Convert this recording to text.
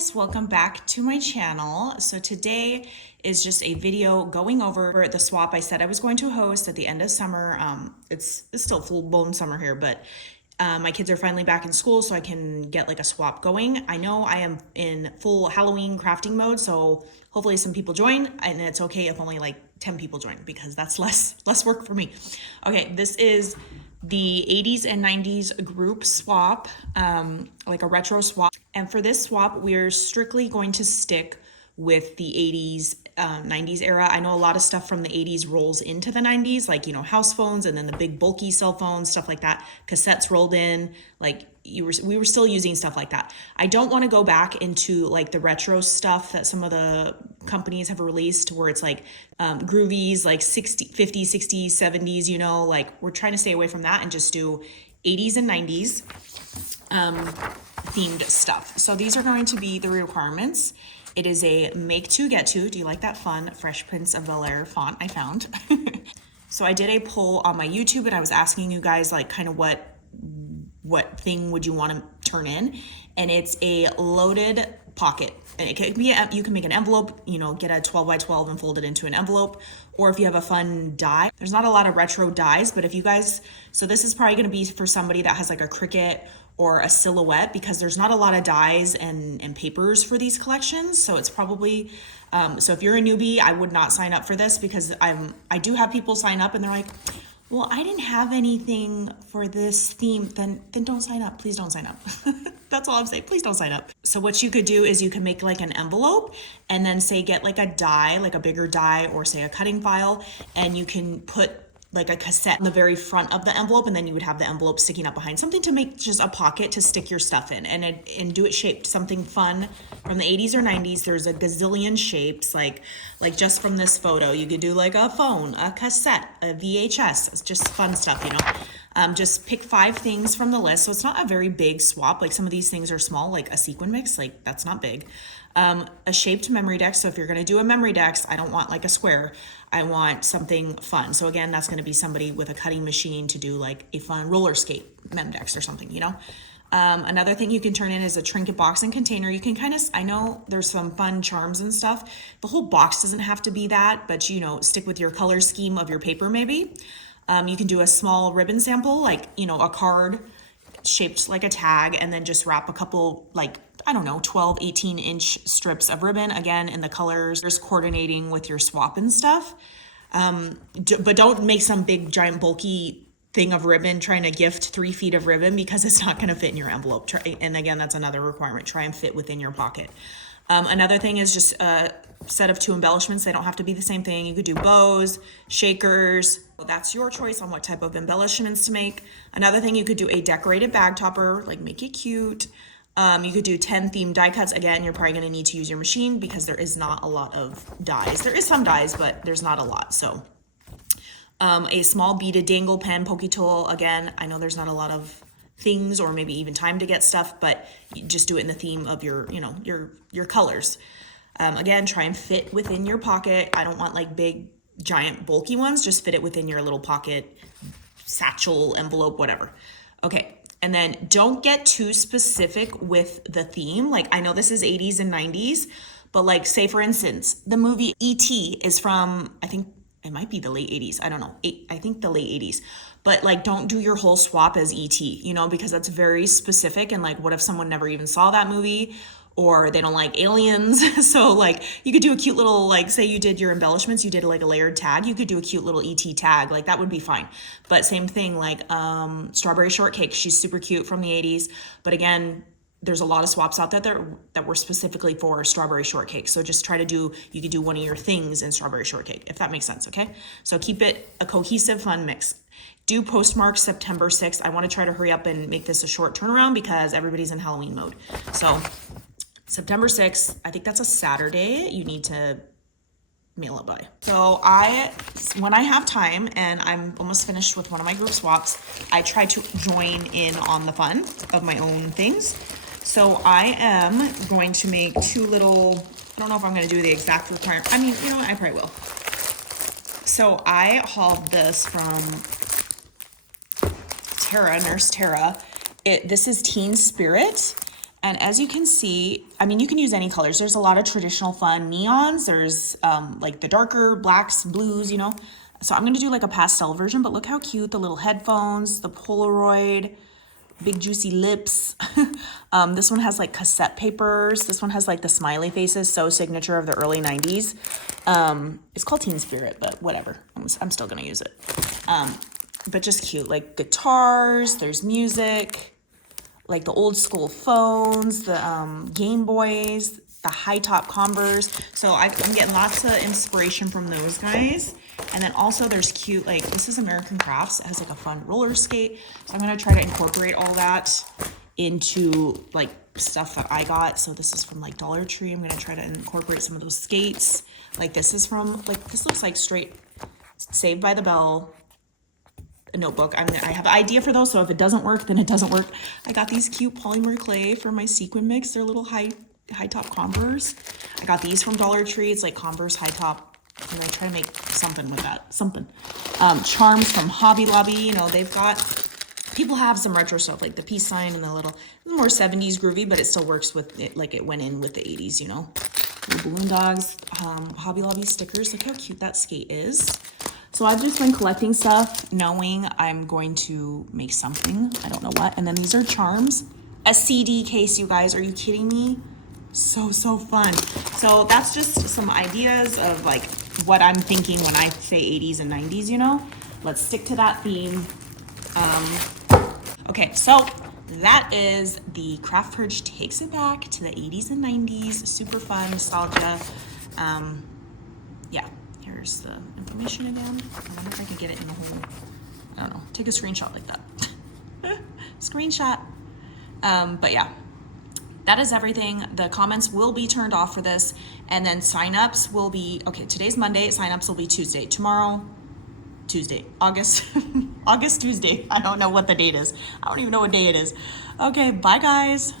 guys, welcome back to my channel. So today is just a video going over the swap I said I was going to host at the end of summer. It's still full-blown summer here, but my kids are finally back in school, so I can get like a swap going. I know I am in full Halloween crafting mode, so hopefully some people join, and it's okay if only like 10 people join because that's less work for me. Okay, this is the 80s and 90s group swap, like a retro swap. And for this swap, we're strictly going to stick with the 80s, 90s era. I know a lot of stuff from the 80s rolls into the 90s, like, you know, house phones and then the big bulky cell phones, stuff like that. Cassettes rolled in, like we were still using stuff like that. I don't want to go back into like the retro stuff that some of the companies have released where it's like groovies, like 50s, 60s, 70s, you know, like we're trying to stay away from that and just do 80s and 90s themed stuff. So these are going to be the requirements. It is a make to get to. Do you like that fun Fresh Prince of Bel-Air font I found? So I did a poll on my YouTube and I was asking you guys like kind of what thing would you want to turn in, and it's a loaded pocket. And it can be you can make an envelope, you know, get a 12 by 12 and fold it into an envelope, or if you have a fun die. There's not a lot of retro dies, but if you guys, so this is probably going to be for somebody that has like a Cricut or a silhouette, because there's not a lot of dies and papers for these collections. So it's probably so if you're a newbie, I would not sign up for this, because I do have people sign up and they're like, well, I didn't have anything for this theme. Then don't sign up. Please don't sign up. That's all I'm saying. Please don't sign up. So what you could do is you can make like an envelope and then say get like a die, like a bigger die, or say a cutting file, and you can put like a cassette in the very front of the envelope, and then you would have the envelope sticking up behind, something to make just a pocket to stick your stuff in, and do it shaped something fun from the 80s or 90s. There's a gazillion shapes, like just from this photo you could do like a phone, a cassette, a VHS. It's just fun stuff, you know. Just pick 5 things from the list. So it's not a very big swap. Like some of these things are small, like a sequin mix, like that's not big. A shaped memory deck. So if you're going to do a memory deck, I don't want like a square. I want something fun. So again, that's going to be somebody with a cutting machine to do like a fun roller skate mem decks or something, you know. Another thing you can turn in is a trinket box and container. You can kind of, I know there's some fun charms and stuff. The whole box doesn't have to be that, but you know, stick with your color scheme of your paper maybe. You can do a small ribbon sample, like, you know, a card shaped like a tag, and then just wrap a couple, like, I don't know, 12, 18-inch strips of ribbon, again, in the colors, just coordinating with your swap and stuff. But don't make some big, giant, bulky thing of ribbon trying to gift 3 feet of ribbon, because it's not going to fit in your envelope. And again, that's another requirement. Try and fit within your pocket. Another thing is just a set of 2 embellishments. They don't have to be the same thing. You could do bows, shakers. That's your choice on what type of embellishments to make. Another thing, you could do a decorated bag topper, like make it cute. You could do 10 themed die cuts. Again, you're probably going to need to use your machine because there is not a lot of dies. There is some dies, but there's not a lot. So a small beaded dangle pen, pokey tool. Again, I know there's not a lot of things or maybe even time to get stuff, but you just do it in the theme of your, you know, your colors. Again, try and fit within your pocket. I don't want like big, giant, bulky ones. Just fit it within your little pocket, satchel, envelope, whatever. Okay. And then don't get too specific with the theme. Like, I know this is 80s and 90s, but like, say for instance, the movie E.T. is from, I think it might be the late 80s. I don't know. I think the late 80s. But like, don't do your whole swap as E.T., you know, because that's very specific. And like, what if someone never even saw that movie, or they don't like aliens? So like, you could do a cute little, like, say you did your embellishments, you did like a layered tag, you could do a cute little ET tag, like that would be fine. But same thing, like strawberry shortcake, she's super cute from the 80s. But again, there's a lot of swaps out there that were specifically for strawberry shortcake. So just try to do, you could do one of your things in strawberry shortcake, if that makes sense, okay? So keep it a cohesive, fun mix. Do postmark September 6th. I want to try to hurry up and make this a short turnaround because everybody's in Halloween mode. So September 6th, I think that's a Saturday, you need to mail it by. So when I have time and I'm almost finished with one of my group swaps, I try to join in on the fun of my own things. So I am going to make 2 little, I don't know if I'm going to do the exact requirement. I mean, you know what, I probably will. So I hauled this from Nurse Tara. This is Teen Spirit. And as you can see, I mean, you can use any colors. There's a lot of traditional fun neons. There's like the darker blacks, blues, you know. So I'm gonna do like a pastel version, but look how cute, the little headphones, the Polaroid, big juicy lips. This one has like cassette papers. This one has like the smiley faces, so signature of the early 90s. It's called Teen Spirit, but whatever. I'm still gonna use it. But just cute, like guitars, there's music, like the old school phones, the Game Boys, the high top Converse. So I'm getting lots of inspiration from those guys. And then also there's cute, like this is American Crafts. It has like a fun roller skate. So I'm gonna try to incorporate all that into like stuff that I got. So this is from like Dollar Tree. I'm gonna try to incorporate some of those skates. Like this is from, like this looks like straight Saved by the Bell, a notebook. I have an idea for those, so if it doesn't work, then it doesn't work. I got these cute polymer clay for my sequin mix. They're little high top Converse. I got these from Dollar Tree. It's like Converse high top. I'm gonna try to make something with that. Something. Charms from Hobby Lobby. You know, they've got, people have some retro stuff like the peace sign and the little more 70s groovy, but it still works with it, like it went in with the 80s, you know. Little balloon dogs, Hobby Lobby stickers. Look how cute that skate is. So I've just been collecting stuff, knowing I'm going to make something. I don't know what. And then these are charms. A CD case, you guys. Are you kidding me? So fun. So that's just some ideas of like what I'm thinking when I say 80s and 90s, you know. Let's stick to that theme. Okay, so that is the Craft Purge takes it back to the 80s and 90s. Super fun, nostalgia. Yeah. Here's the information again. I wonder if I can get it in the whole, I don't know, take a screenshot like that. Screenshot. But yeah, that is everything. The comments will be turned off for this. And then signups will be, okay, today's Monday. Signups will be Tuesday. Tomorrow, Tuesday, August Tuesday. I don't know what the date is. I don't even know what day it is. Okay, bye guys.